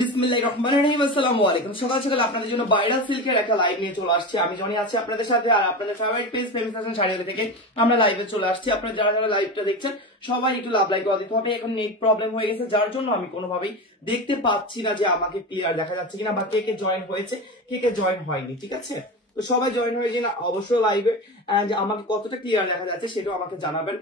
বিসমিল্লাহির রহমানির রহিম। আসসালামু আলাইকুম। সকাল সকাল আপনাদের জন্য ভাইরাল সিল্কের একটা লাইভ নিয়ে চলে আসছি। আমি জনি আছি আপনাদের সাথে, আর আপনাদের favourite page famous fashion sari থেকে আমরা লাইভে চলে আসছি। আপনারা যারা যারা লাইভটা দেখছেন সবাই একটু লাভ লাইক করে দিতে হবে। এখন নেট প্রবলেম হয়ে গেছে, যার জন্য আমি কোনোভাবেই দেখতে পাচ্ছি না যে আমাকে ক্লিয়ার দেখা যাচ্ছে কিনা বা কে কে জয়েন হয়েছে কে কে জয়েন হয়নি। ঠিক আছে, তো সবাই জয়েন হয়ে যান অবশ্যই লাইভে, এন্ড আমাকে কতটা ক্লিয়ার দেখা যাচ্ছে সেটাও আমাকে জানাবেন।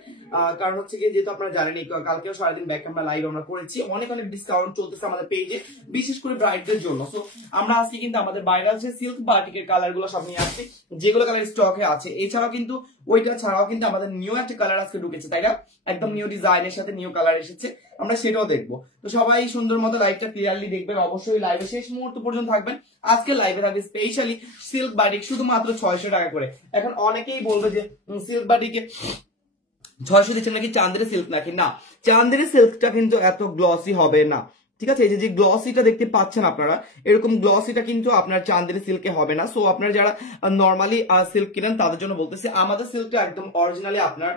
কারণ হচ্ছে কি, যেহেতু আপনারা জানেন কালকেও সারাদিন ব্যাক আমরা লাইভ আমরা করেছি, অনেক অনেক ডিসকাউন্ট চলতেছে আমাদের পেজে, বিশেষ করে ব্রাইডদের জন্য। সো আমরা আজকে কিন্তু আমাদের ভাইরাল যে সিল্ক বাটিকের কালার গুলো সব নিয়ে আসছি, যেগুলো কালার স্টকে আছে। এছাড়াও কিন্তু ওইটা ছাড়াও কিন্তু আমাদের নিউ একটা কালার আজকে ঢুকেছে, তাই না? একদম নিউ ডিজাইনের সাথে নিউ কালার এসেছে, আমরা সেটাও দেখবো। তো সবাই সুন্দর মতো লাইভটা ক্লিয়ারলি দেখবেন, অবশ্যই লাইভে শেষ মুহূর্ত পর্যন্ত থাকবেন। আজকে লাইভে থাকবে স্পেশালি সিল্ক বাটিক শুধুমাত্র 600 টাকা করে। এখন অনেকেই বলবে যে সিল্ক বাটিকে 600 দিচ্ছেন নাকি চান্দেরি সিল্ক নাকি? না, চান্দেরি সিল্কটা কিন্তু এত গ্লসি হবে না। ঠিক আছে, এই যে গ্লসিটা দেখতে পাচ্ছেন আপনারা, এরকম গ্লসিটা কিন্তু আপনার চান্দেরি সিল্কে হবে না। সো আপনারা যারা নর্মালি সিল্ক কিনেন তাদের জন্য বলতেছি, আমাদের সিল্কটা একদম অরিজিনালি আপনার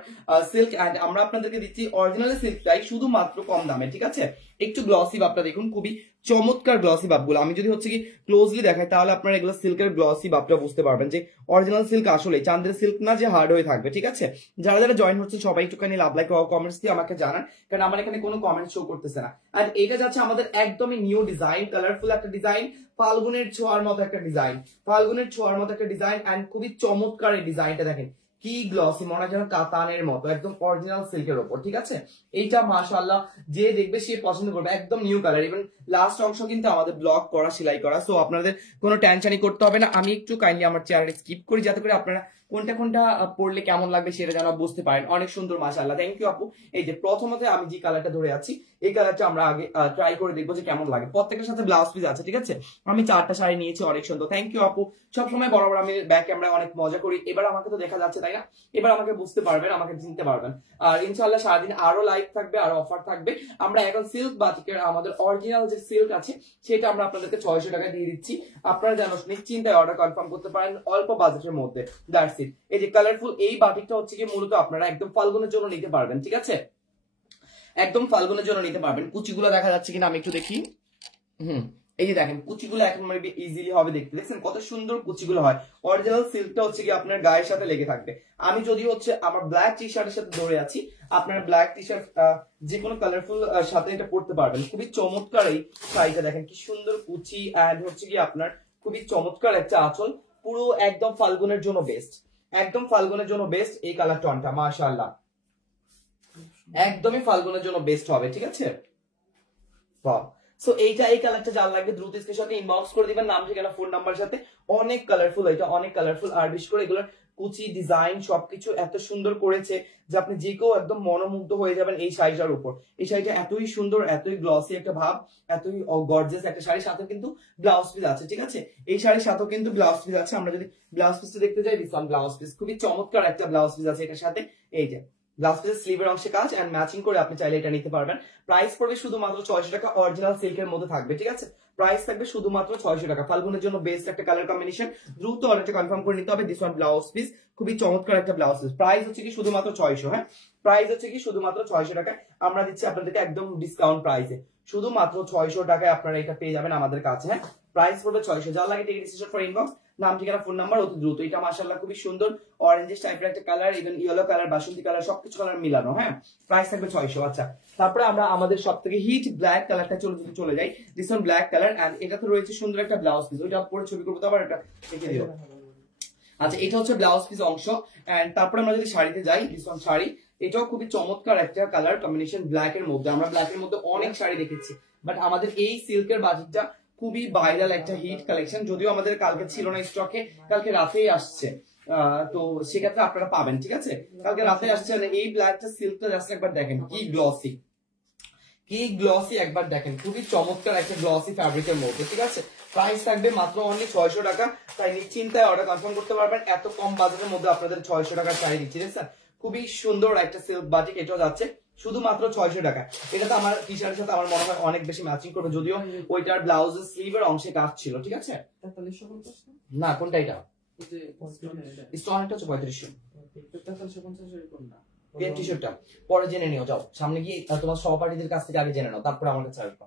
সিল্ক, এন্ড আমরা আপনাদেরকে দিচ্ছি অরিজিনালি সিল্কটাই শুধুমাত্র কম দামে। ঠিক আছে, একটু গ্লসি ভাবটা দেখুন, খুবই চমৎকার গ্লসি ভাবগুলো। আমি যদি হচ্ছে কি ক্লোজলি দেখাই তাহলে আপনারা এগুলো সিল্কের গ্লসি ভাবটা বুঝতে পারবেন যে অরিজিনাল সিল্ক আসলে চান্দের সিল্ক না, যে হার্ড হয়ে থাকবে। ঠিক আছে, যারা যারা জয়েন হচ্ছে সবাই একটুখানি লাভ লাইক কমেন্টস দিয়ে আমাকে জানান, কারণ আমার এখানে কোনো কমেন্ট শো করতেছে না। আর এটা যাচ্ছে আমাদের একদমই নিউ ডিজাইন, কালারফুল একটা ডিজাইন, ফাল্গুনের ছোঁয়ার মতো একটা ডিজাইন, ফাল্গুনের ছোঁয়ার মতো একটা ডিজাইন, এন্ড খুবই চমৎকার এই ডিজাইনটা দেখেন, কি গ্লসি, মনে হয় যেন কাতানের মতো, একদম অরিজিনাল সিল্কের উপর। ঠিক আছে, এইটা মাশাআল্লাহ যে দেখবে সে পছন্দ করবে, একদম নিউ কালার। ইভেন লাস্ট অংশ কিন্তু আমাদের ব্লক করা, সেলাই করা, সো আপনাদের কোনো টেনশনই করতে হবে না। আমি একটু কাইন্ডলি আমার চেয়ারে স্কিপ করি যাতে করে আপনারা কোনটা কোনটা পড়লে কেমন লাগবে সেটা যেন বুঝতে পারেন। অনেক সুন্দর মাশাআল্লাহ, থ্যাংক ইউ আপু। এই যে প্রথমত আমি যে কালারটা ধরে আছি, এই কালারটা আমরা আগে ট্রাই করে দেখবো যে কেমন লাগে। প্রত্যেকটার সাথে ব্লাউজ পিস আছে। ঠিক আছে, আমি 4টা শাড়ি নিয়েছি, অনেক সুন্দর, থ্যাংক ইউ আপু। সবসময় বরাবর আমি ব্যাক ক্যামেরায় অনেক মজা করি, এবার আমাকে তো দেখা যাচ্ছে, তাই না? এবার আমাকে বুঝতে পারবেন, আমাকে চিনতে পারবেন। আর ইনশাআল্লাহ সারাদিন আরো লাইভ থাকবে, আরো অফার থাকবে। আমরা এখন সিল্ক বাটিকের আমাদের অরিজিনাল যে সিল্ক আছে সেটা আমরা আপনাদেরকে 600 টাকা দিয়ে দিচ্ছি। আপনারা যেন নিশ্চিন্তায় অর্ডার কনফার্ম করতে পারেন অল্প বাজেটের মধ্যে। That's it. এই যে কালারফুল এই বাটিকটা হচ্ছে কি মূলত আপনারা একদম ফাল্গুনের জন্য নিতে পারবেন। ঠিক আছে, একদম ফাল্গুনের জন্য নিতে পারবেন। কুচিগুলো দেখা যাচ্ছে কিনা আমি একটু দেখি। এই যে দেখেন কুচিগুলো এখন ইজিলি হবে দেখতে, দেখছেন কত সুন্দর কুচিগুলো হয়। অরিজিনাল সিল্কটা হচ্ছে কি আপনার গায়ের সাথে লেগে থাকবে। আমি যদি হচ্ছে আমার ব্ল্যাক টি শার্টের সাথে ধরে আছি, আপনার ব্ল্যাক টি শার্ট যে কোনো কালারফুল সাথে এটা পড়তে পারবেন। খুবই চমৎকার এই শাড়িটা, দেখেন কি সুন্দর কুচি, এন্ড হচ্ছে কি আপনার খুবই চমৎকার একটা আঁচল, পুরো একদম ফাল্গুনের জন্য বেস্ট, একদম ফাল্গুনের জন্য বেস্ট এই কালার টনটা। মাশাআল্লাহ, একদমই ফাল্গুনের জন্য বেস্ট হবে। ঠিক আছে, বাহ। সো এইটা, এই কালারটা যার লাগবে দ্রুত স্ক্রিনশটে ইনবক্স করে দিবেন, নাম ঠিকানা ফোন নাম্বার সাথে। অনেক কালারফুল, এটা অনেক কালারফুল, আর বিশেষ করে এগুলোর কুচি ডিজাইন সবকিছু এত সুন্দর করেছে যে আপনি যে কেউ একদম মনোমুগ্ধ হয়ে যাবেন এই শাড়িটার উপর। এই শাড়িটা এতই সুন্দর, এতই গ্লসি একটা ভাব, এতই গর্জিয়াস একটা শাড়ির সাথে কিন্তু ব্লাউজ পিস আছে। ঠিক আছে, এই শাড়ির সাথেও কিন্তু ব্লাউজ পিস আছে। আমরা যদি ব্লাউজ পিসটা দেখতে যাই, দিস ব্লাউজ পিস খুবই চমৎকার একটা ব্লাউজ পিস আছে এটার সাথে। এই যে ব্লাউজ পিসের স্লিভের অংশে কাজ, এন্ড ম্যাচিং করে আপনি চাইলে এটা নিতে পারবেন। প্রাইস পড়বে শুধুমাত্র 600 টাকা, অরিজিনাল সিল্কের মধ্যে থাকবে। ঠিক আছে, প্রাইস থাকবে শুধুমাত্র 600 টাকা। ফাল্গুনের জন্য বেস্ট একটা কালার কম্বিনেশন, দ্রুত অর্ডারটা কনফার্ম করে নিতে হবে। দিস ওয়ান ব্লাউজ পিস, খুবই চমৎকার একটা ব্লাউজ পিস। প্রাইস হচ্ছে কি শুধুমাত্র 600। হ্যাঁ, প্রাইস হচ্ছে কি শুধুমাত্র 600 টাকা। আমরা দিচ্ছি আপনাদেরকে একদম ডিসকাউন্ট প্রাইসে, শুধুমাত্র 600 টাকায় আপনারা এটা পেয়ে যাবেন আমাদের কাছে। হ্যাঁ, প্রাইস পড়বে 600। যার লাগে টিকেট স্ক্রিনশট ফর ইনবক্স, নাম ঠিকানা ফোন নাম্বার অতি দ্রুত। এটা মাশাআল্লাহ খুবই সুন্দর অরেঞ্জ টাইপের একটা কালার, ইভেন ইয়েলো কালার, বাসন্তী কালার, সবকিছু কালার মিলানো। হ্যাঁ, প্রাইস থাকবে 600। আচ্ছা, তারপরে আমরা আমাদের সবথেকে হিট ব্ল্যাক কালারটা চলে যাই। This one black colour, and এটা তো রয়েছে সুন্দর একটা ব্লাউজ পিস। ওইটা পরে ছবি করবো, তো আবার এটা দেখে দিও। আচ্ছা, এটা হচ্ছে ব্লাউজ পিস অংশ, এন্ড তারপরে আমরা যদি শাড়িতে যাই, দিস ওয়ান শাড়ি, এটাও খুবই চমৎকার একটা কালার কম্বিনেশন ব্ল্যাক এর মধ্যে। আমরা ব্ল্যাক এর মধ্যে অনেক শাড়ি দেখেছি, বাট আমাদের এই সিল্কের বাজিকটা খুবই ভাইরাল একটা হিট কালেকশন। যদিও আমাদের কালকে ছিল না স্টকে, কালকে রাতেই আসছে, তো সেক্ষেত্রে আপনারা পাবেন। ঠিক আছে, কালকে রাতে আসছে। এই ব্ল্যাকটা সিল্কটা জাস্ট একবার দেখেন কি গ্লসি, কি গ্লসি, একবার দেখেন খুবই চমৎকার একটা গ্লসি ফ্যাব্রিকের মধ্যে। ঠিক আছে, প্রাইস থাকবে মাত্র অনলি 600 টাকা। তাই নিশ্চিন্তায় অর্ডার কনফার্ম করতে পারবেন, এত কম বাজেটের মধ্যে আপনাদের 600 টাকার শাড়ি দিচ্ছি। স্যার খুবই সুন্দর একটা সিল্ক বাটিক, এটাও যাচ্ছে শুধুমাত্র 600 টাকা। এটা তো আমার টি শার্টের সাথে আমার মনে হয় অনেক বেশি ম্যাচিং করবে, যদিও ওইটার ব্লাউজের স্লিভের অংশে কাজ ছিল। ঠিক আছে, না কোনটা, এটা স্টোনটা হচ্ছে 3500। টি শার্টটা পরে জেনে নিও, যাও সামনে গিয়ে তোমার সহপাঠীদের কাছ থেকে আগে জেনে নাও, তারপরে আমার কাছে আসবা।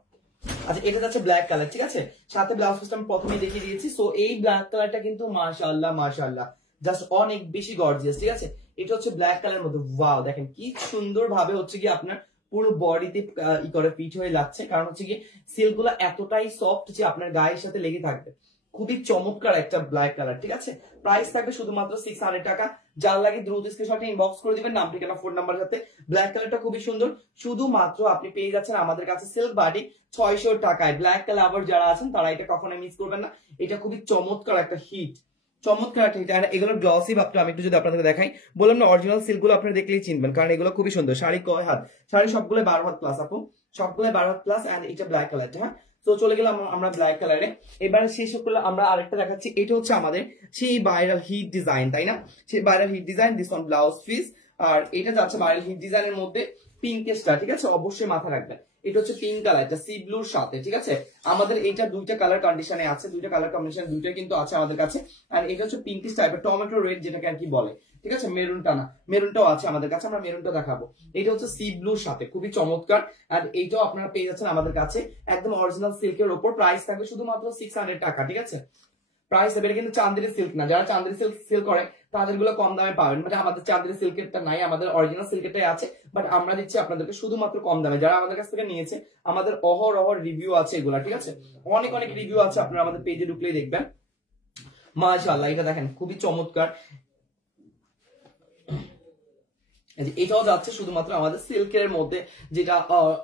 আচ্ছা এটা যাচ্ছে ব্ল্যাক কালার, ঠিক আছে, সাথে ব্লাউজ পিসটা আমি প্রথমেই দেখিয়ে দিয়েছি। সো এই ব্ল্যাক কালারটা কিন্তু মাশাআল্লাহ মাশাআল্লাহ জাস্ট অনেক বেশি গর্জিয়াস, ঠিক আছে। এটা হচ্ছে ব্ল্যাক কালারের মধ্যে, ওয়াও দেখেন কি সুন্দর ভাবে হচ্ছে কি আপনার পুরো বডিতে ই করে ফিট হয়ে যাচ্ছে, কারণ হচ্ছে কি সিল্ক গুলো এতটাই সফট যে আপনার গায়ের সাথে লেগে থাকবে। খুবই চমৎকার একটা ব্ল্যাক কালার, ঠিক আছে। প্রাইস থাকবে শুধুমাত্র 600 টাকা। যার লাগে দ্রুত স্ক্রিনশটে ইনবক্স করে দিবেন, নাম ঠিকানা ফোন নাম্বার সাথে। ব্ল্যাক কালারটা খুবই সুন্দর, শুধুমাত্র আপনি পেয়ে যাচ্ছেন আমাদের কাছে সিল্ক বাটিক 600 টাকায়। ব্ল্যাক কালার আবার যারা আছেন তারা এটা কখনো মিস করবেন না, এটা খুবই চমৎকার একটা হিট, চমৎকার একটা হিট। আর এগুলো গ্লসি ভাবটা আমি একটু যদি আপনাদের দেখাই, বললাম না অরিজিনাল সিল্ক গুলো আপনারা দেখলেই চিনবেন, কারণ এগুলো খুবই সুন্দর। শাড়ি কয় হাত? শাড়ি সবগুলো 12 হাত প্লাস আপু, সবগুলো 12 হাত প্লাস। এন্ড এটা ব্ল্যাক কালারটা, হ্যাঁ। তো চলে গেলাম আমরা ব্ল্যাক কালারে। এবার শেষ করলে আমরা আরেকটা দেখাচ্ছি, এটা হচ্ছে আমাদের সেই ভাইরাল হিট ডিজাইন, তাই না? সেই viral hit design, this on blouse piece. আর এটা যাচ্ছে ভাইরাল হিট ডিজাইনের মধ্যে পিঙ্কেশটা, ঠিক আছে, অবশ্যই মাথা রাখবেন। এটা হচ্ছে পিঙ্ক কালার, এটা সি ব্লুর সাথে, ঠিক আছে। আমাদের এটা দুইটা কালার কন্ডিশনে আছে, দুইটা কালার কম্বিনেশন দুইটা কিন্তু আছে আমাদের কাছে। আর এটা হচ্ছে পিঙ্কিশ টাইপের টমেটো রেড যেটাকে আর কি বলে, ঠিক আছে। মেরুনটা না, মেরুনটাও আছে আমাদের কাছে, আমরা মেরুনটা দেখাবো। এটা হচ্ছে সি ব্লুর সাথে, খুবই চমৎকার। আর এইটাও আপনারা পেয়ে যাচ্ছেন আমাদের কাছে একদম অরিজিনাল সিল্কের উপর। প্রাইস থাকবে শুধুমাত্র 600 টাকা, ঠিক আছে। প্রাইস এবারে কিন্তু চান্দেরি সিল্ক না, যারা চান্দেরি সিল্ক সেল করে তাদের গুলো কম দামে পাবেন, মানে আমাদের চান্দেরি সিল্কেরটা নাই, আমাদের অরিজিনাল সিল্কেরটাই আছে। বাট আমরা দিচ্ছি আপনাদেরকে শুধুমাত্র কম দামে। যারা আমাদের কাছ থেকে নিয়েছে, আমাদের অহরহ রিভিউ আছে এগুলা, ঠিক আছে, অনেক অনেক রিভিউ আছে, আপনারা আমাদের পেজে ঢুকলেই দেখবেন। মাশাআল্লাহ এটা দেখেন খুবই চমৎকার। এটাও যাচ্ছে শুধুমাত্র আমাদের সিল্কের মধ্যে, যেটা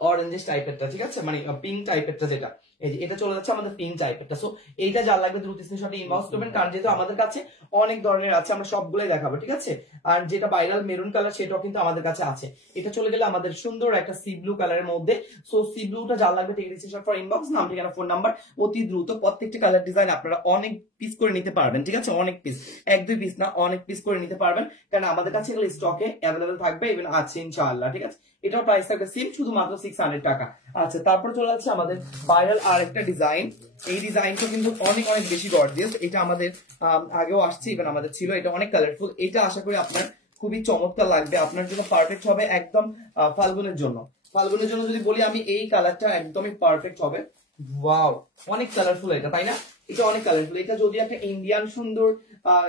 অরেঞ্জ টাইপেরটা, ঠিক আছে, মানে পিঙ্ক টাইপেরটা যেটা, এই যে এটা চলে যাচ্ছে আমাদের পিঙ্ক টাইপেরটা। সো এইটা যার লাগবে দ্রুত স্ক্রিনশটে ইনবক্স করবেন, কারণ যেহেতু আমাদের কাছে অনেক ধরনের আছে, আমরা সবগুলোই দেখাবো, ঠিক আছে। আর যেটা ভাইরাল মেরুন কালার সেটাও কিন্তু আমাদের কাছে আছে। এটা চলে গেলে আমাদের সুন্দর একটা সি ব্লু কালারের মধ্যে। সো সি ব্লুটা যার লাগবে টেক স্ক্রিনশট ফর ইনবক্স, নাম ঠিকানা ফোন নাম্বার, অতি দ্রুত। প্রত্যেকটা কালার ডিজাইন আপনারা অনেক পিস করে নিতে পারবেন, ঠিক আছে, অনেক পিস, এক দুই পিস না, অনেক পিস করে নিতে পারবেন, কারণ আমাদের কাছে এগুলো স্টকে অ্যাভেলেবেল থাকবে, ইভেন আছে ইনশাআল্লাহ, ঠিক আছে। এটার প্রাইস থাকবে সেম, শুধুমাত্র 600 টাকা। আচ্ছা তারপর চলে যাচ্ছে আমাদের ভাইরাল আরেকটা ডিজাইন। এই ডিজাইনটা কিন্তু অনেক অনেক বেশি গর্জিয়াস। এটা আমাদের আগেও আসছে, ইভেন আমাদের ছিল, এটা অনেক কালারফুল। এটা আশা করি আপনার খুবই চমৎকার লাগবে, আপনার জন্য পারফেক্ট হবে একদম। ফাল্গুনের জন্য, ফাল্গুনের জন্য যদি বলি আমি, এই কালারটা একদমই পারফেক্ট হবে। ওয়াও অনেক কালারফুল এটা, তাই না? এটা অনেক কালারফুল। এটা যদি একটা ইন্ডিয়ান সুন্দর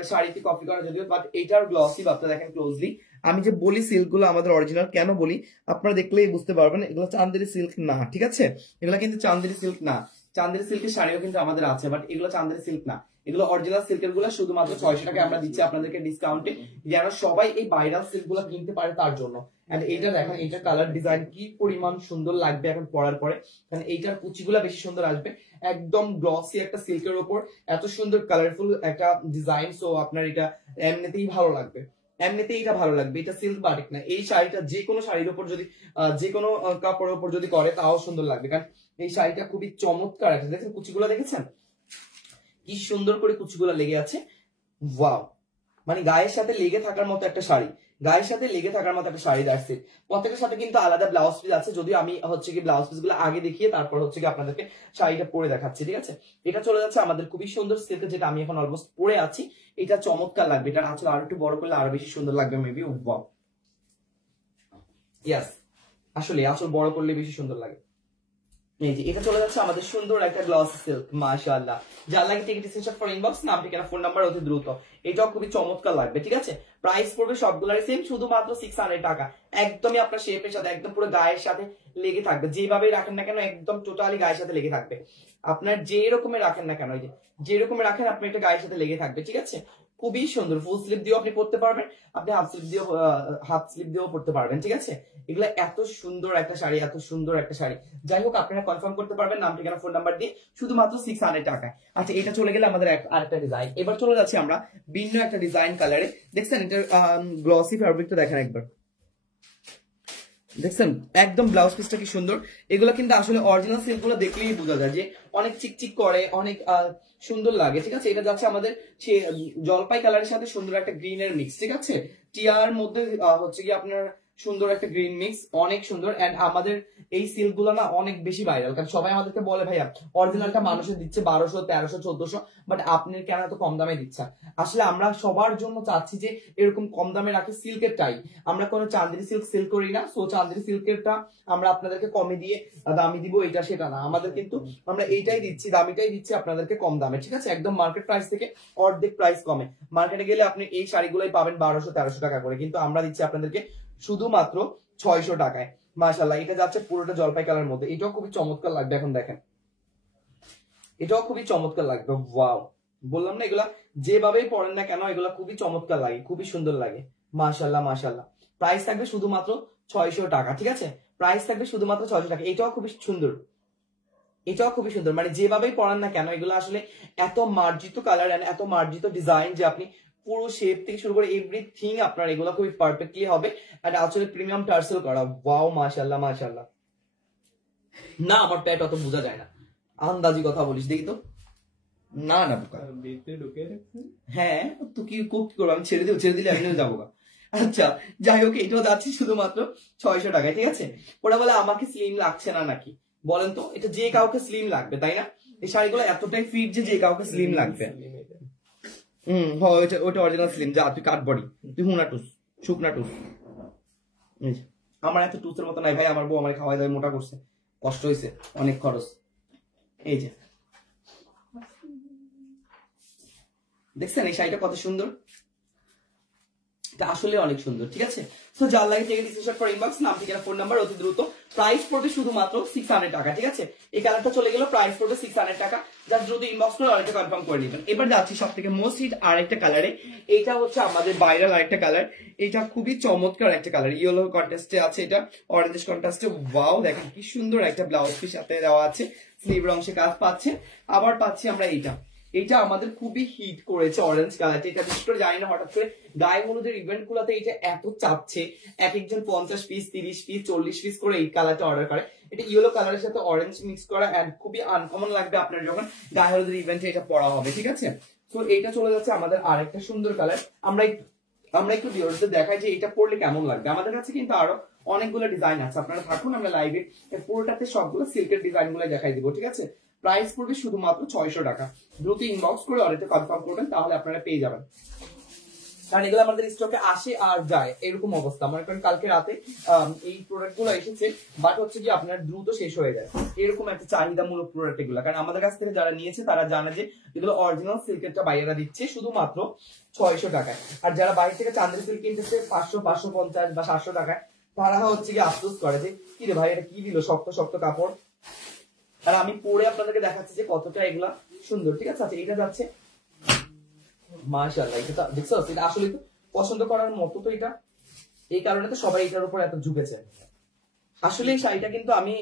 শাড়িতে কপি করা যদিও, বাট এটার গ্লসি ভাবটা দেখেন ক্লোজলি। আমি যে বলি সিল্ক গুলো আমাদের অরিজিনাল কেন বলি, আপনারা দেখলেই বুঝতে পারবেন, এগুলো চান্দেরি সিল্ক না, ঠিক আছে। এগুলো কিন্তু চান্দেরি সিল্ক না, চান্দেরি সিল্কের শাড়িও কিন্তু আমাদের আছে, বাট এগুলো চান্দেরি সিল্ক না, এগুলো অরিজিনাল সিল্কের গুলো। শুধুমাত্র 600 টাকা আমরা দিচ্ছি আপনাদেরকে ডিসকাউন্টে, যেন সবাই এই ভাইরাল সিল্ক গুলো কিনতে পারে তার জন্য। এন্ড এইটা দেখেন, এটা কালার ডিজাইন কি পরিমাণ সুন্দর লাগবে এখন পরার পরে, কারণ এইটার কুচিগুলো বেশি সুন্দর আসবে। একদম গ্লসি একটা সিল্কের উপর এত সুন্দর কালারফুল একটা ডিজাইন। সো আপনার এটা এমনিতেই ভালো লাগবে, এমনিতেই এটা ভালো লাগবে। এটা সিল্ক বাটিক না, এই শাড়িটা যে কোনো শাড়ির উপর যদি, যে কোনো কাপড়ের উপর যদি করে তাও সুন্দর লাগবে, কারণ এই শাড়িটা খুবই চমৎকার একটা। দেখেন কুচিগুলো দেখেছেন কি সুন্দর করে কুচিগুলো লেগে আছে, ওয়াও, মানে গায়ের সাথে লেগে থাকার মতো একটা শাড়ি, গায়ের সাথে লেগে থাকার মতো একটা শাড়ি। দেখছে প্রত্যেকটার সাথে কিন্তু আলাদা ব্লাউজ পিস আছে, যদিও আমি হচ্ছে কি ব্লাউজ পিস গুলো আগে দেখিয়ে তারপর হচ্ছে কি আপনাদেরকে শাড়িটা পরে দেখাচ্ছি, ঠিক আছে। এটা চলে যাচ্ছে আমাদের খুবই সুন্দর সিল্কের, যেটা আমি এখন অলমোস্ট পরে আছি। এটা চমৎকার লাগবে, এটা আসলে আরো একটু বড় করলে আরো বেশি সুন্দর লাগবে মেবি। ওয়াও ইয়াস, আসলে আসলে বড় করলে বেশি সুন্দর লাগে। এই যে এটা চলে যাচ্ছে আমাদের সুন্দর একটা গ্লস সিল্ক, মাশাআল্লাহ। যার লাগে টিকিট স্ক্রিনশট ফর ইনবক্স, নাম ঠিকানা ফোন নাম্বার অতি দ্রুত। এটাও খুবই চমৎকার লাগবে, ঠিক আছে। প্রাইস পড়বে সবগুলোর সেম, শুধুমাত্র 600 টাকা। একদমই আপনার শেপের সাথে, একদম পুরো গায়ের সাথে লেগে থাকবে, যেভাবেই রাখেন না কেন একদম টোটালি গায়ের সাথে লেগে থাকবে। আপনার যে রকমের রাখেন না কেন, এই যে রকমের রাখেন আপনি একটা গায়ের সাথে লেগে থাকবে, ঠিক আছে। খুবই সুন্দর, ফুল স্লিভ দিয়েও আপনি পড়তে পারবেন, আপনি হাফ স্লিভ দিয়েও পড়তে পারবেন, ঠিক আছে। এগুলো এত সুন্দর একটা শাড়ি, এত সুন্দর একটা শাড়ি। যাই হোক আপনারা কনফার্ম করতে পারবেন নাম ঠিকানা ফোন নাম্বার দিয়ে, শুধুমাত্র 600 টাকা। আচ্ছা এটা চলে গেলে আমাদের আরেকটা ডিজাইন। এবার চলে যাচ্ছে আমরা ভিন্ন একটা ডিজাইন কালারে। দেখছেন এটার গ্লসি ফ্যাব্রিকটা দেখেন একবার, দেখছেন একদম ব্লাউজ পিসটা কি সুন্দর। এগুলো কিন্তু আসলে অরিজিনাল সিল্ক গুলো দেখলেই বোঝা যায় যে অনেক চিকচিক করে, অনেক সুন্দর লাগে, ঠিক আছে। এটা যাচ্ছে আমাদের জলপাই কালারের সাথে সুন্দর একটা গ্রিন এর মিক্স, ঠিক আছে। টিয়ার মধ্যে হচ্ছে কি আপনার সুন্দর একটা গ্রিন মিক্স, অনেক সুন্দর। এন্ড আমাদের এই সিল্ক গুলো না অনেক বেশি ভাইরাল, কারণ সবাই আমাদেরকে বলে ভাইয়া অরিজিনালটা মানুষের দিচ্ছে 1200, 1300, 1400, বাট আপনি কেন এত কম দামে দিচ্ছেন? আসলে আমরা সবার জন্য চাচ্ছি যে এরকম কম দামে রাখি সিল্কের টাই। আমরা কোনো চান্দেরি সিল্ক সেল করি না, সো চান্দেরি সিল্কেরটা আমরা আপনাদেরকে কমে দিয়ে দামি দিব এটা সেটা না, আমাদের কিন্তু আমরা এইটাই দিচ্ছি, দামিটাই দিচ্ছি আপনাদেরকে কম দামে, ঠিক আছে? একদম মার্কেট প্রাইস থেকে অর্ধেক প্রাইস কমে। মার্কেটে গেলে আপনি এই শাড়িগুলোই পাবেন 1200, 1300 টাকা করে, কিন্তু আমরা দিচ্ছি আপনাদেরকে শুধুমাত্র 600 টাকায়। মাশাআল্লাহ, এটা যাচ্ছে পুরোটা জলপাই কালার মধ্যে, এটাও খুবই চমৎকার লাগবে। এখন দেখেন, এটাও খুবই চমৎকার লাগবে। ওয়াও, বললাম না এগুলা যেভাবেই পড়েন না কেন এগুলা খুবই চমৎকার লাগে, খুবই সুন্দর লাগে। মাশাআল্লাহ মাশাআল্লাহ। প্রাইস থাকবে শুধুমাত্র 600 টাকা, ঠিক আছে? প্রাইস থাকবে শুধুমাত্র 600 টাকা। এটাও খুবই সুন্দর, এটাও খুবই সুন্দর, মানে যেভাবেই পড়ান না কেন এগুলো আসলে এত মার্জিত কালার এন্ড এত মার্জিত ডিজাইন যে আপনি পুরো শেপ থেকে শুরু করে এভরিথিং আপনার এগুলো খুবই পারফেক্টলি হবে। এন্ড আসলে প্রিমিয়াম টার্সেল করা। ওয়াও, মাশাআল্লাহ মাশাআল্লাহ। না আমার পেট অত বোঝা যায় না, আন্দাজি কথা বলিস দেখি তো। না না হ্যাঁ, তো কি করবো আমি? ছেড়ে দিলে আমি যাবো। আচ্ছা যাই হোক, এটাও যাচ্ছে শুধুমাত্র 600 টাকায়, ঠিক আছে? ওরা বলে আমাকে স্লিম লাগছে না নাকি, বলেন তো? এটা যে কাউকে স্লিম লাগবে, তাই না? এই শাড়িগুলো এতটাই ফিট যে কাউকে স্লিম লাগবে। ওটা অরিজিনাল স্লিম। যা তুই কাট বডি, তুই হুনাটুস, শুকনাটুস। আমার এত টুসের মতো নাই ভাই, আমার বউ আমার খাওয়াই দাওয়াই মোটা করছে, কষ্ট হয়েছে, অনেক খরচ। এই যে দেখছেন এই শাড়িটা কত সুন্দর, এটা আসলে অনেক সুন্দর, ঠিক আছে? সো যার লাগে থেকে স্ক্রিনশট ফর ইনবক্স, নাম ঠিকানা ফোন নাম্বার অতি দ্রুত। প্রাইস পড়বে শুধুমাত্র 600 টাকা, ঠিক আছে? এই কালারটা চলে গেল, প্রাইস পড়বে 600 টাকা। যার দ্রুত ইনবক্স করে অনেকটা কনফার্ম করে নেবেন। এবার যাচ্ছি সব থেকে মোস্ট হিট আরেকটা কালারে। এটা হচ্ছে আমাদের ভাইরাল আরেকটা কালার, এটা খুবই চমৎকার একটা কালার, ইয়েলো কন্ট্রাস্টে আছে, এটা অরেঞ্জ কন্ট্রাস্টে। ওয়াও, দেখেন কি সুন্দর একটা ব্লাউজ পিস সাথে দেওয়া আছে, স্লিভ অংশে কাজ পাচ্ছে। আবার পাচ্ছি আমরা এটা আমাদের খুবই হিট করেছে অরেঞ্জ কালারটা। এটা বিশেষ করে জানি না হঠাৎ করে গায়ে হলুদের ইভেন্ট গুলাতে এটা এত চাপছে, এক একজন 50 পিস, 30 পিস, 40 পিস করে এই কালারটা অর্ডার করে। এটা ইয়েলো কালারের সাথে অরেঞ্জ মিক্স করা, এন্ড খুবই আনকমন লাগবে আপনার যখন গায়ে হলুদের ইভেন্টে এটা পরা হবে, ঠিক আছে? তো এইটা চলে যাচ্ছে আমাদের আরেকটা সুন্দর কালার। আমরা একটু ভিউয়ারদের দেখাই যে এটা পরলে কেমন লাগবে। আমাদের কাছে কিন্তু আরো অনেকগুলো ডিজাইন আছে, আপনারা থাকুন, আমরা লাইভে পুরোটাতে সবগুলো সিল্কের ডিজাইন গুলো দেখাই দিব, ঠিক আছে? প্রাইস পড়বে শুধুমাত্র 600 টাকা। দ্রুত ইনবক্স করে অর্ডারটা কনফার্ম করবেন, তাহলে আপনারা পেয়ে যাবেন। কারণ এগুলো আমাদের স্টকে আসে আর যায়, এরকম অবস্থা। মনে করেন কালকে রাতে এই প্রোডাক্ট গুলো এসেছে, বাট হচ্ছে কি আপনার দ্রুত শেষ হয়ে যায়, এরকম একটা চাহিদামূলক প্রোডাক্ট এগুলো। কারণ আমাদের কাছ থেকে যারা নিয়েছে তারা জানে যে এগুলো অরিজিনাল সিল্কেরটা বাইরেরা দিচ্ছে শুধুমাত্র 600 টাকায়। আর যারা বাইরে থেকে চান্দেরি সিল্ক কিনতেছে 500, 550 বা 700 টাকায়, তারা হচ্ছে কি আফসোস করে যে কি রে ভাই এটা কি দিল, শক্ত শক্ত কাপড়। আর আমি পরে আপনাদেরকে দেখাচ্ছি যে কতটা এগুলা সুন্দর, ঠিক আছে? আচ্ছা, এটা যাচ্ছে মাশাআল্লাহ, এটা দেখছো, এটা আসলে তো পছন্দ করার মতো। তো এটা এই কারণে তো সবাই এটার উপর এত ঝুঁকেছে। আসলে এই শাড়িটা কিন্তু আমি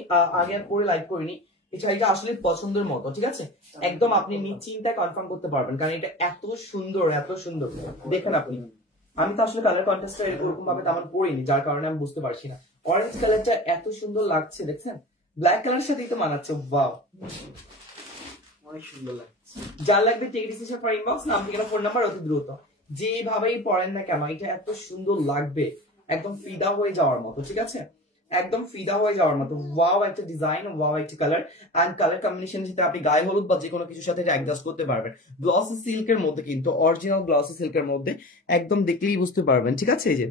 আগে আর পরে লাইভ করিনি, এই শাড়িটা আসলে পছন্দের মতো, ঠিক আছে? একদম আপনি নিশ্চিন্তায় কনফার্ম করতে পারবেন, কারণ এটা এত সুন্দর, এত সুন্দর। দেখেন আপনি, আমি তো আসলে কালার কন্ট্রাস্টটা এরকম ভাবে তেমন পরিনি, যার কারণে আমি বুঝতে পারছি না। অরেঞ্জ কালারটা এত সুন্দর লাগছে, দেখছেন? ব্ল্যাক কালারের সাথেই তো মানাচ্ছে। ওয়াও, অনেক সুন্দর লাগছে। যার লাগবে টেক ডিসিশন ফর ইনবক্স, নাম ঠিকানা ফোন নাম্বার অতি দ্রুত। যেভাবেই পড়েন না কেন এটা এত সুন্দর লাগবে, একদম ফিদা হয়ে যাওয়ার মতো, ঠিক আছে? একদম ফিদা হয়ে যাওয়ার মতো। ওয়াও একটা ডিজাইন, ওয়াও একটা কালার, এন্ড কালার কম্বিনেশন যেটা আপনি গায়ে হলুদ বা যে কোনো কিছুর সাথে অ্যাডজাস্ট করতে পারবেন। গ্লসি সিল্কের মধ্যে, কিন্তু অরিজিনাল গ্লসি সিল্কের মধ্যে, একদম দেখলেই বুঝতে পারবেন, ঠিক আছে? এই যে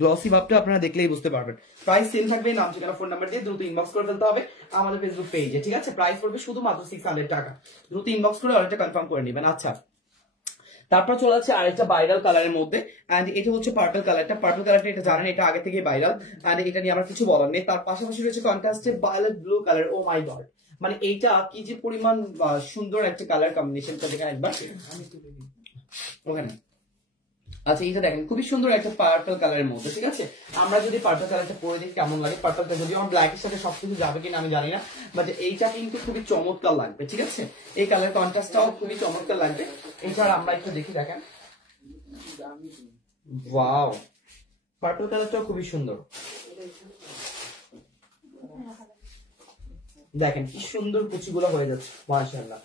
গ্লসি ভাবটা আপনারা দেখলেই বুঝতে পারবেন। প্রাইস সেম থাকবে, নাম ঠিকানা ফোন নাম্বার দিয়ে দ্রুত ইনবক্স করে ফেলতে হবে আমাদের ফেসবুক পেজে, ঠিক আছে? প্রাইস পড়বে শুধুমাত্র 600 টাকা। দ্রুত ইনবক্স করে অর্ডারটা কনফার্ম করে নেবেন। আচ্ছা, তারপর চলে যাচ্ছে আরেকটা ভাইরাল কালারের মধ্যে, এন্ড এটা হচ্ছে পার্পল কালারটা। পার্পল কালারটা এটা জানেন, এটা আগে থেকে ভাইরাল, এন্ড এটা নিয়ে আমার কিছু বলার নেই। তার পাশাপাশি রয়েছে কন্ট্রাস্টে ভায়োলেট ব্লু কালার। ও মাই গড, মানে এইটা কি যে পরিমাণ সুন্দর একটা কালার কম্বিনেশনটা, দেখেন একবার ওখানে। আচ্ছা, এটা দেখেন খুবই সুন্দর একটা পার্পল কালারের মধ্যে, ঠিক আছে? আমরা যদি পার্পল কালারটা পরে দেখি কেমন লাগে, পার্পলটা যদি আমার ব্ল্যাকের সাথে সবকিছু যাবে কিনা আমি জানি না, বাট এইটা কিন্তু খুবই চমৎকার লাগবে, ঠিক আছে? এই কালার কন্ট্রাস্টটাও খুবই চমৎকার লাগবে। এছাড়া আমরা একটু দেখি, দেখেন ওয়াও, পার্পল কালারটাও খুবই সুন্দর। দেখেন কি সুন্দর কুচিগুলো হয়ে যাচ্ছে, মাশাআল্লাহ।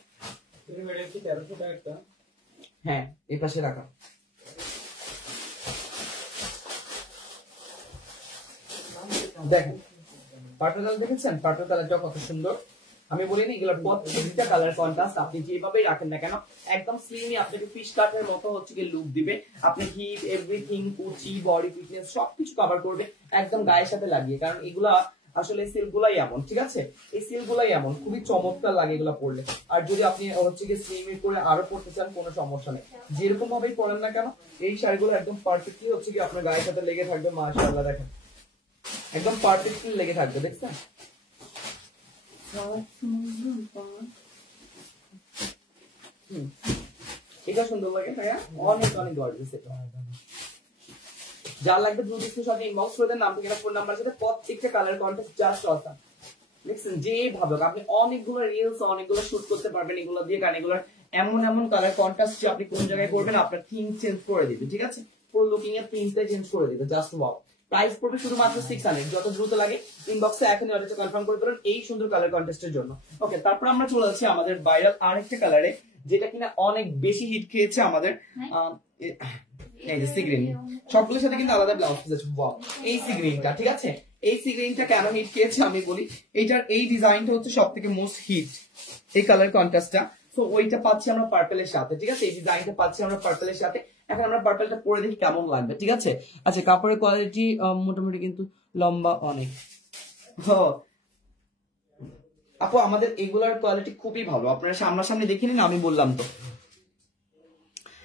হ্যাঁ, এই পাশে রাখা। দেখেন পার্পল কালার দেখেছেন, পার্পল কালারটা কত সুন্দর। আমি বলিনি এগুলোর প্রত্যেকটা কালার কন্ট্রাস্ট আপনি যেভাবেই রাখেন না কেন একদম স্লিমই আপনাকে ফিশ কাটের মতো হচ্ছে কি লুক দিবে। আপনি হিপ এভরিথিং কুচি বডি ফিটনেস সবকিছু কভার করবে একদম গায়ের সাথে লাগিয়ে, কারণ এগুলা আসলে সিল্ক গুলাই এমন, ঠিক আছে, এই সিল্ক গুলাই এমন খুবই চমৎকার লাগে এগুলো পরলে। আর যদি আপনি হচ্ছে কি স্লিম করে আরো পড়তে চান কোনো সমস্যা নেই, যেরকম ভাবেই পরেন না কেন এই শাড়িগুলো একদম পারফেক্টলি হচ্ছে কি আপনার গায়ের সাথে লেগে থাকবে। মাশাআল্লাহ দেখেন একদম পারফেক্টলি লেগে থাকবে, দেখছেন। এটা সুন্দর লাগে ভাইয়া, অনেক অনেক গর্জিয়াস। এটা যা লাগবে দ্রুত স্ক্রিনশট ইনবক্স করে দেন, নাম ঠিকানা ফোন নাম্বার সাথে প্রত্যেকটা কালার কন্টেস্ট জাস্ট অসাম। দেখছেন যেভাবে আপনি অনেকগুলো রিলস অনেকগুলো শুট করতে পারবেন এগুলো দিয়ে, কারণ এগুলোর এমন এমন কালার কন্ট্রাস্ট যে আপনি কোন জায়গায় করবেন আপনার থিম চেঞ্জ করে দিবে, ঠিক আছে, পুরো লুকিং এর থিমটা চেঞ্জ করে দিবে। Just wow. প্রাইস পড়বে শুধুমাত্র 600, যত দ্রুত লাগে ইনবক্সে এখনই অর্ডারটা কনফার্ম করে ফেলুন এই সুন্দর কালার কন্টেস্টের জন্য। ওকে, তারপর আমরা চলে যাচ্ছি আমাদের ভাইরাল আরেকটা কালারে যেটা কিনা অনেক বেশি হিট খেয়েছে আমাদের, এই যে সি গ্রিন। সবগুলোর সাথে কিন্তু আলাদা ব্লাউজ পিস আছে। ওয়াও, এই সি গ্রিনটা, ঠিক আছে, এই সি গ্রিনটা কেন হিট খেয়েছে আমি বলি, এইটার এই ডিজাইনটা হচ্ছে সবথেকে মোস্ট হিট এই কালার কন্ট্রাস্টটা। সো ওইটা পাচ্ছি আমরা পার্পলের সাথে, ঠিক আছে, এই ডিজাইনটা পাচ্ছি আমরা পার্পলের সাথে। এখন আমরা পার্পলটা পরে দেখি কেমন লাগবে, ঠিক আছে। আচ্ছা, কাপড়ের কোয়ালিটি মোটামুটি কিন্তু লম্বা অনেক। আপু আমাদের এগুলার কোয়ালিটি খুবই ভালো, আপনারা সামনাসামনি দেখে নিন, আমি বললাম তো।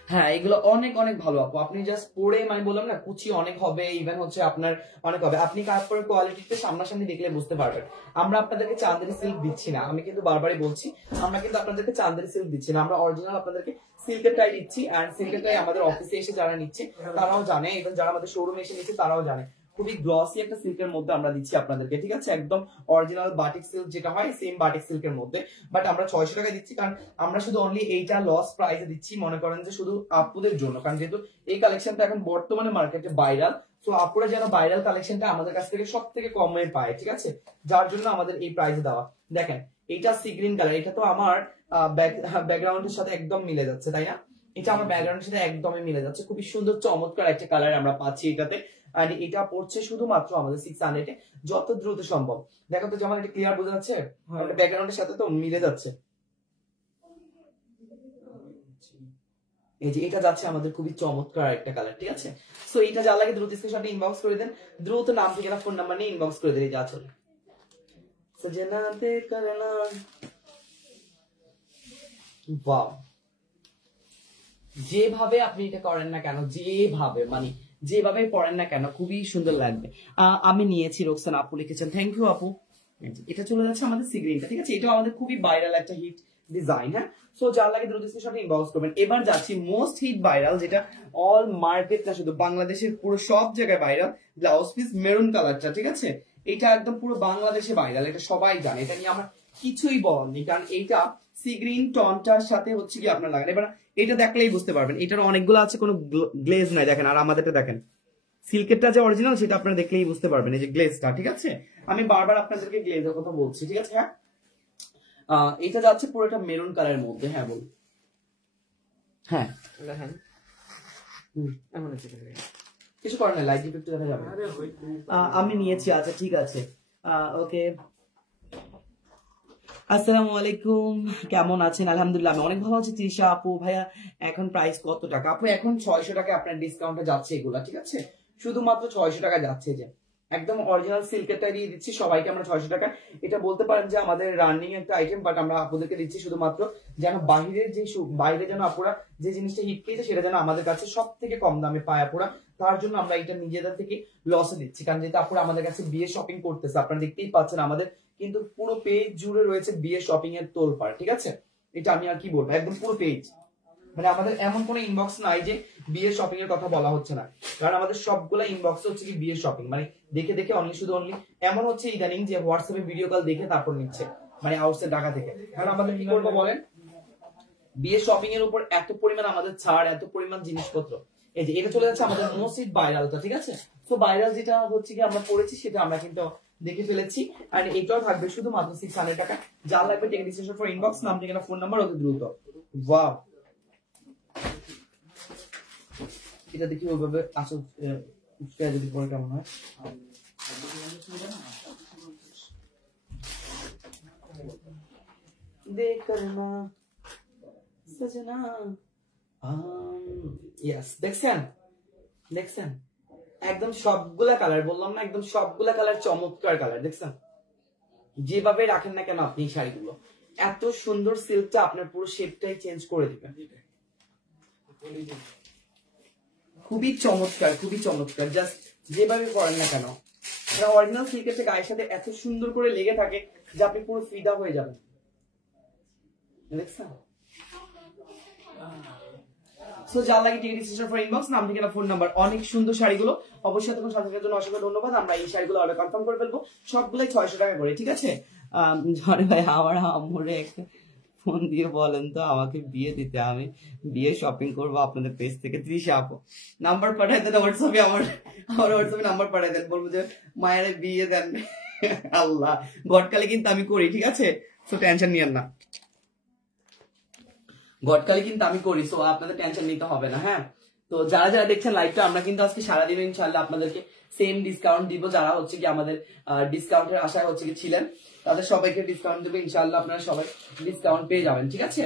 হ্যাঁ, এগুলো অনেক অনেক ভালো আপু, আপনি জাস্ট পরে মানে বললাম না কুচি অনেক হবে, ইভেন হচ্ছে আপনার অনেক হবে, আপনি কাপড়ের কোয়ালিটিতে সামনাসামনি দেখলে বুঝতে পারবেন। আমরা আপনাদেরকে চান্দেরি সিল্ক দিচ্ছি না, আমি কিন্তু বারবারই বলছি, আমরা কিন্তু আপনাদেরকে চান্দেরি সিল্ক দিচ্ছি না, আমরা অরিজিনাল আপনাদেরকে সিল্কের টাই দিচ্ছি। আর সিল্কের টাই আমাদের অফিসে এসে যারা নিচ্ছে তারাও জানে, ইভেন যারা আমাদের শোরুমে এসে নিচ্ছে তারাও জানে, খুবই গ্লসি একটা সিল্কের মধ্যে আমরা দিচ্ছি আপনাদেরকে, ঠিক আছে, একদম অরিজিনাল বাটিক সিল্ক যেটা হয় সেম বাটিক সিল্কের মধ্যে। বাট আমরা 600 টাকায় দিচ্ছি, কারণ আমরা শুধু অনলি এইটা লস প্রাইসে দিচ্ছি, মনে করেন যে শুধু আপুদের জন্য, কারণ যেহেতু এই কালেকশনটা এখন বর্তমানে মার্কেটে ভাইরাল, তো আপুরা যেন ভাইরাল কালেকশনটা আমাদের কাছ থেকে সব থেকে কমে পায়, ঠিক আছে, যার জন্য আমাদের এই প্রাইসে দেওয়া। দেখেন এইটা সি গ্রিন কালার, এটা তো আমার ব্যাকগ্রাউন্ডের সাথে একদম মিলে যাচ্ছে, তাই না, এটা আমার ব্যাকগ্রাউন্ডের সাথে একদমই মিলে যাচ্ছে, খুবই সুন্দর চমৎকার একটা কালার আমরা পাচ্ছি এটাতে। আর এটা পড়ছে শুধুমাত্র আমাদের 600 এ, যত দ্রুত সম্ভব। দেখো তো যেমন এটা ক্লিয়ার বোঝা যাচ্ছে, আমাদের ব্যাকগ্রাউন্ডের সাথে তো মিলে যাচ্ছে। এই যে এটা যাচ্ছে আমাদের খুবই চমৎকার একটা কালার, ঠিক আছে। সো এটা যা লাগে দ্রুত স্ক্রিনশট ইনবক্স করে দেন, দ্রুত নাম ঠিকানা ফোন নাম্বার নিয়ে ইনবক্স করে দেন, যা চলে সজনাতে করনা। ওয়াও, যেভাবে আপনি এটা করেন না কেন, যেভাবে মানে যেভাবে পড়েন না কেন খুবই সুন্দর লাগবে। আমি নিয়েছি, রোকসান আপু লিখেছেন, থ্যাংক ইউ আপু। এটা চলে যাচ্ছে আমাদের সি গ্রিনটা, ঠিক আছে, এটাও আমাদের খুবই ভাইরাল একটা হিট ডিজাইন। হ্যাঁ, সো যা লাগে দ্রুত স্ক্রিনশট ইনবক্স করবেন। এবার যাচ্ছি মোস্ট হিট ভাইরাল, যেটা অল মার্কেট না শুধু বাংলাদেশের পুরো সব জায়গায় ভাইরাল, ব্লাউজ পিস মেরুন কালারটা, ঠিক আছে, এটা একদম পুরো বাংলাদেশে ভাইরাল, এটা সবাই জানে, এটা নিয়ে আমরা কিছুই বলার নেই, কারণ এইটা সি গ্রিন টনটার সাথে হচ্ছে কি আপনার লাগান। এবার এটা দেখলেই বুঝতে পারবেন, এটার অনেকগুলো আছে, কোনো গ্লেজ নাই, দেখেন, আর আমাদেরটা দেখেন সিল্কেরটা যে অরিজিনাল সেটা আপনারা দেখলেই বুঝতে পারবেন, এই যে গ্লেজটা, ঠিক আছে, আমি বারবার আপনাদেরকে গ্লেজের কথা বলছি, ঠিক আছে। হ্যাঁ, এটা যাচ্ছে পুরোটা মেরুন কালারের মধ্যে। হ্যাঁ বল, হ্যাঁ দেখেন, কিছু করার নাই, লাইট ইফেক্ট দেখা যাবে। আমি নিয়েছি, আচ্ছা ঠিক আছে, ওকে। আসসালামু আলাইকুম, কেমন আছেন? আলহামদুলিল্লাহ আমি অনেক ভালো আছি। তৃষা আপু, ভাইয়া এখন প্রাইস কত টাকা? আপু এখন 600 টাকা আপনার ডিসকাউন্টে যাচ্ছে এগুলা, ঠিক আছে, শুধুমাত্র 600 টাকা যাচ্ছে, যে একদম অরিজিনাল সিল্কেরটা দিয়ে দিচ্ছি সবাইকে আমরা 600 টাকা। এটা বলতে পারেন যে আমাদের রানিং একটা আইটেম, বাট আমরা আপুদেরকে দিচ্ছি শুধুমাত্র যেন বাইরের যে বাইরে যেন আপুরা যে জিনিসটা হিট পেয়েছে সেটা যেন আমাদের কাছে সব থেকে কম দামে পায় আপুরা, তার জন্য আমরা এটা নিজেদের থেকে লসে দিচ্ছি, কারণ যেহেতু আপুরা আমাদের কাছে বিয়ে শপিং করতেছে, আপনারা দেখতেই পাচ্ছেন আমাদের কিন্তু পুরো পেজ জুড়ে রয়েছে বিয়ে শপিং এর তোলপাড়, ঠিক আছে, এটা আমি আর কি বলবো, একদম পুরো পেজ, মানে আমাদের এমন কোনো ইনবক্স নাই যে বিয়ে শপিং এর কথা বলা হচ্ছে না, কারণ আমাদের সবগুলা ইনবক্স হচ্ছে কি বিয়ে শপিং, মানে দেখে দেখে অনলি শুধু অনলি এমন হচ্ছে ইদানিং যে হোয়াটসঅ্যাপে ভিডিও কল দেখে তারপর নিচ্ছে, মানে আউটসাইড ঢাকা থেকে। কারণ আমাদের কি করবো বলেন, বিয়ে শপিং এর উপর এত পরিমাণ আমাদের ছাড়, এত পরিমাণ জিনিসপত্র। এই যে এটা চলে যাচ্ছে আমাদের মোস্ট ভাইরালটা, ঠিক আছে, তো ভাইরাল যেটা হচ্ছে কি আমরা পড়েছি সেটা আমরা কিন্তু দেখে ফেলেছি, আর এটাও থাকবে শুধুমাত্র 600 টাকা। যা লাগবে টেক ডিসিশন ফর ইনবক্স, নাম ঠিকানা ফোন নাম্বার, অতি দ্রুত। ওয়াও, এটা দেখি ওইভাবে আসল যদি পরে কেমন হয় দেখ করনা সজনা। ইয়েস, দেখছেন দেখছেন একদম সবগুলা কালার, বললাম না একদম সবগুলা কালার চমৎকার কালার। দেখছেন যেভাবে রাখেন না কেন আপনি এই শাড়িগুলো, এত সুন্দর সিল্কটা আপনার পুরো শেপটাই চেঞ্জ করে দিবেন। খুবই চমৎকার, খুবই চমৎকার। জাস্ট যেভাবে করেন না কেন, অরিজিনাল সিল্কের গায়ের সাথে এত সুন্দর করে লেগে থাকে যে আপনি পুরো ফিদা হয়ে যাবেন। দেখছেন? সো যার লাগে টিকিট রেজিস্ট্রেশন ফর ইনবক্স, নাম ঠিকানা ফোন নাম্বার। অনেক সুন্দর শাড়িগুলো, অবশ্যই তখন সাথে জন্য অসংখ্য ধন্যবাদ। আমরা এই শাড়িগুলো অর্ডার কনফার্ম করে ফেলবো, সবগুলোই 600 টাকা করে, ঠিক আছে? ঝরে ভাই আমার আম্মুরে একটা ফোন দিয়ে বলেন তো আমাকে বিয়ে দিতে, আমি বিয়ে শপিং করবো আপনাদের পেজ থেকে। তৃষা আপু নাম্বার পাঠাই দেন হোয়াটসঅ্যাপে, আমার হোয়াটসঅ্যাপে নাম্বার পাঠাই দেন, বলবো যে মায়ের বিয়ে দেন। আল্লাহ, গটকালে কিন্তু আমি করি, ঠিক আছে? তো টেনশন নিয়েন না, গটকালে কিন্তু আমি করি, সো আপনাদের টেনশন নিতে হবে না। হ্যাঁ, তো যারা যারা দেখছেন লাইভটা, আমরা কিন্তু আজকে সারাদিন ইনশাআল্লাহ আপনাদেরকে সেম ডিসকাউন্ট দিব। যারা হচ্ছে কি আমাদের ডিসকাউন্টের আশায় হচ্ছে কি ছিলেন, তাদের সবাইকে ডিসকাউন্ট দেবো ইনশাআল্লাহ। আপনারা সবাই ডিসকাউন্ট পেয়ে যাবেন, ঠিক আছে?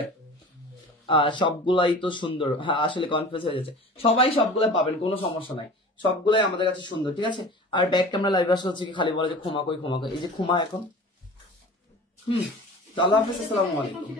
সবগুলাই তো সুন্দর। হ্যাঁ, আসলে কনফিউজ হয়ে যাচ্ছে, সবাই সবগুলা পাবেন, কোনো সমস্যা নাই, সবগুলাই আমাদের কাছে সুন্দর, ঠিক আছে? আর ব্যাক ক্যামেরা লাইভ আসলে হচ্ছে কি খালি বলে যে ক্ষমা কই ক্ষমা কই, এই যে ক্ষমা এখন। তো আল্লাহ হাফেজ, আসসালামু আলাইকুম।